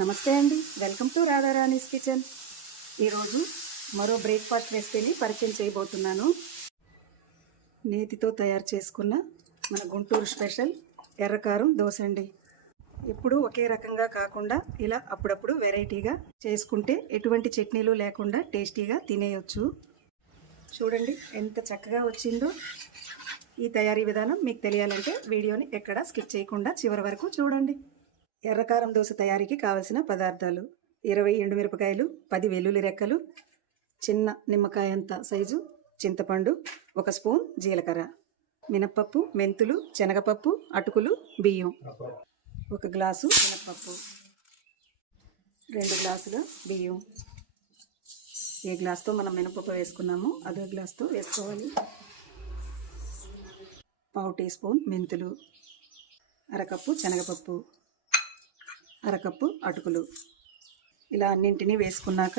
నమస్తే అండి, welcome to రాధారాణీస్ kitchen. ఈరోజు మరో బ్రేక్ఫాస్ట్ రెసిపీని పరిచయం చేయబోతున్నాను. నేతితో తయారు చేసుకున్న మన గుంటూరు స్పెషల్ ఎర్రకారం దోశ అండి. ఎప్పుడూ ఒకే రకంగా కాకుండా ఇలా అప్పుడప్పుడు వెరైటీగా చేసుకుంటే ఎటువంటి చట్నీలు లేకుండా టేస్టీగా తినేయొచ్చు. చూడండి ఎంత చక్కగా వచ్చిందో. ఈ తయారీ విధానం మీకు తెలియాలంటే వీడియోని ఎక్కడా స్కిప్ చేయకుండా చివరి వరకు చూడండి. ఎర్రకారం దోశ తయారీకి కావలసిన పదార్థాలు: 20 ఎండుమిరపకాయలు, 10 వెల్లుల్లి రెక్కలు, చిన్న నిమ్మకాయంత సైజు చింతపండు, 1 స్పూన్ జీలకర్ర, మినప్పప్పు, మెంతులు, శనగపప్పు, అటుకులు, బియ్యం, 1 గ్లాసు మినప్పప్పు, 2 గ్లాసుల బియ్యం. ఏ గ్లాస్తో మనం మినపప్పు వేసుకున్నామో అదే గ్లాస్తో వేసుకోవాలి. 1/2 టీ స్పూన్ మెంతులు, 1/2 కప్పు శనగపప్పు, 1/2 కప్పు అటుకులు. ఇలా అన్నింటినీ వేసుకున్నాక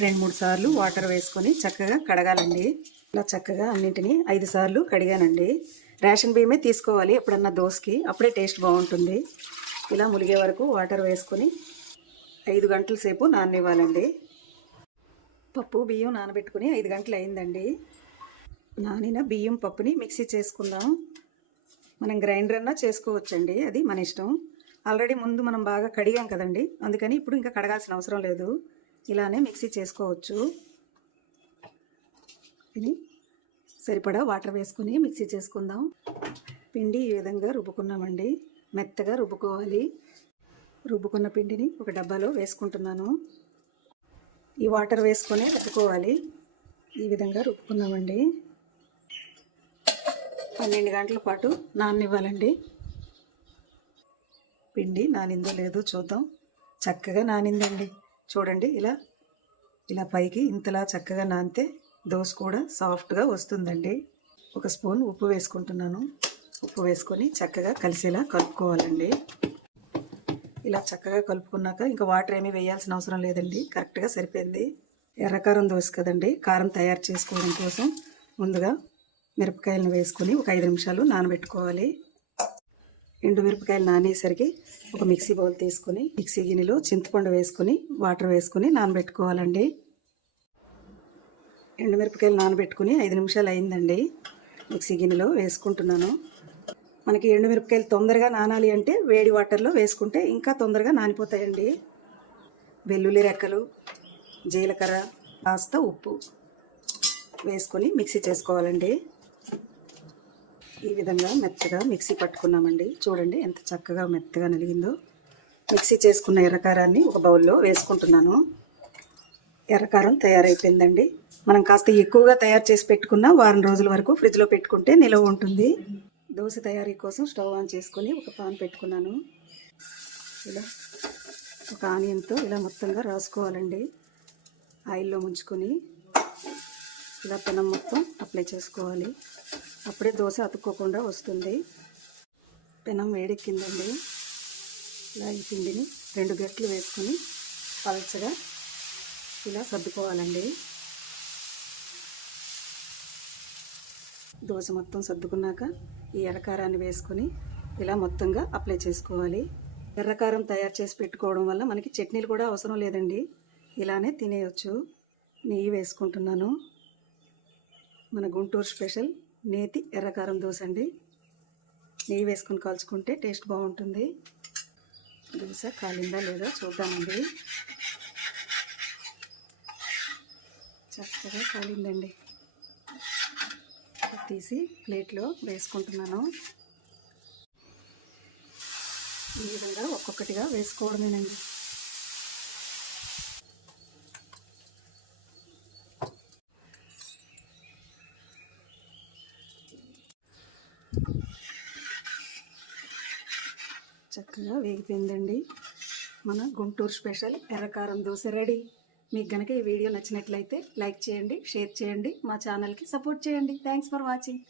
2-3 సార్లు వాటర్ వేసుకొని చక్కగా కడగాలండి. ఇలా చక్కగా అన్నింటినీ 5 సార్లు కడిగానండి. రేషన్ బియ్యమే తీసుకోవాలి ఎప్పుడన్నా దోశకి, అప్పుడే టేస్ట్ బాగుంటుంది. ఇలా ములిగే వరకు వాటర్ వేసుకొని 5 గంటల సేపు నాననివ్వాలండి. పప్పు బియ్యం నానబెట్టుకుని 5 గంటలు అయిందండి. నానిన బియ్యం పప్పుని మిక్సీ చేసుకుందాం. మనం గ్రైండర్ అన్నా చేసుకోవచ్చండి, అది మన ఇష్టం. ఆల్రెడీ ముందు మనం బాగా కడిగాం కదండి, అందుకని ఇప్పుడు ఇంకా కడగాల్సిన అవసరం లేదు. ఇలానే మిక్సీ చేసుకోవచ్చు. ఇది సరిపడా వాటర్ వేసుకుని మిక్సీ చేసుకుందాం. పిండి ఈ విధంగా రుబ్బుకున్నామండి, మెత్తగా రుబ్బుకోవాలి. రుబ్బుకున్న పిండిని ఒక డబ్బాలో వేసుకుంటున్నాను. ఈ వాటర్ వేసుకొని రుబ్బుకోవాలి. ఈ విధంగా రుబ్బుకున్నామండి. 12 గంటల పాటు నాననివ్వాలండి. పిండి నానిందో లేదో చూద్దాం. చక్కగా నానిందండి. చూడండి, ఇలా పైకి ఇంతలా చక్కగా నానితే దోశ కూడా సాఫ్ట్గా వస్తుందండి. 1 స్పూన్ ఉప్పు వేసుకుంటున్నాను. ఉప్పు వేసుకొని చక్కగా కలిసేలా కలుపుకోవాలండి. ఇలా చక్కగా కలుపుకున్నాక ఇంకా వాటర్ ఏమీ వేయాల్సిన అవసరం లేదండి, కరెక్ట్గా సరిపోయింది. ఎర్రకారం దోశ కదండి, కారం తయారు చేసుకోవడం కోసం ముందుగా మిరపకాయలను వేసుకొని ఒక 5 నిమిషాలు నానబెట్టుకోవాలి. ఎండుమిరపకాయలు నానేసరికి ఒక మిక్సీ బౌల్ తీసుకొని మిక్సీ గిన్నెలో చింతపండు వేసుకొని వాటర్ వేసుకొని నానబెట్టుకోవాలండి. ఎండుమిరపకాయలు నానబెట్టుకుని 5 నిమిషాలు అయిందండి. మిక్సీ గిన్నెలో వేసుకుంటున్నాను. మనకి ఎండుమిరపకాయలు తొందరగా నానాలి అంటే వేడి వాటర్లో వేసుకుంటే ఇంకా తొందరగా నానిపోతాయండి. వెల్లుల్లి రెక్కలు, జీలకర్ర, కాస్త ఉప్పు వేసుకొని మిక్సీ చేసుకోవాలండి. ఈ విధంగా మెత్తగా మిక్సీ పట్టుకున్నామండి. చూడండి ఎంత చక్కగా మెత్తగా నలిగిందో. మిక్సీ చేసుకున్న ఎర్రకారాన్ని ఒక బౌల్లో వేసుకుంటున్నాను. ఎర్రకారం తయారైపోయిందండి. మనం కాస్త ఎక్కువగా తయారు చేసి పెట్టుకున్న వారం రోజుల వరకు ఫ్రిడ్జ్లో పెట్టుకుంటే నిలవ ఉంటుంది. దోశ తయారీ కోసం స్టవ్ ఆన్ చేసుకొని ఒక పాన్ పెట్టుకున్నాను. ఇలా ఒక ఆనియన్తో ఇలా మొత్తంగా రాసుకోవాలండి. ఆయిల్లో ముంచుకొని ఇలా పెనం మొత్తం అప్లై చేసుకోవాలి. అప్పుడే దోశ అతుక్కోకుండా వస్తుంది. పెనం వేడెక్కిందండి. ఇలా ఈ పిండిని 2 గరిటెలు వేసుకొని పలచగా ఇలా సర్దుకోవాలండి. దోశ మొత్తం సర్దుకున్నాక ఈ ఎర్రకారాన్ని వేసుకొని ఇలా మొత్తంగా అప్లై చేసుకోవాలి. ఎర్రకారం తయారు చేసి పెట్టుకోవడం వల్ల మనకి చట్నీలు కూడా అవసరం లేదండి, ఇలానే తినేయచ్చు. నెయ్యి వేసుకుంటున్నాను. మన గుంటూరు స్పెషల్ నేతి ఎర్రకారం దోశ అండి. నెయ్యి వేసుకొని కాల్చుకుంటే టేస్ట్ బాగుంటుంది. దోశ కాలిందా లేదా చూద్దామండి. చక్కగా కాలిందండి. తీసి ప్లేట్లో వేసుకుంటున్నాను. ఈ విధంగా ఒక్కొక్కటిగా వేసుకోవడమేనండి. చక్కగా వేగిపోయిందండి. మన గుంటూరు స్పెషల్ ఎర్రకారం దోశ రెడీ. మీకు కనుక ఈ వీడియో నచ్చినట్లయితే లైక్ చేయండి, షేర్ చేయండి, మా ఛానల్కి సపోర్ట్ చేయండి. Thanks for watching.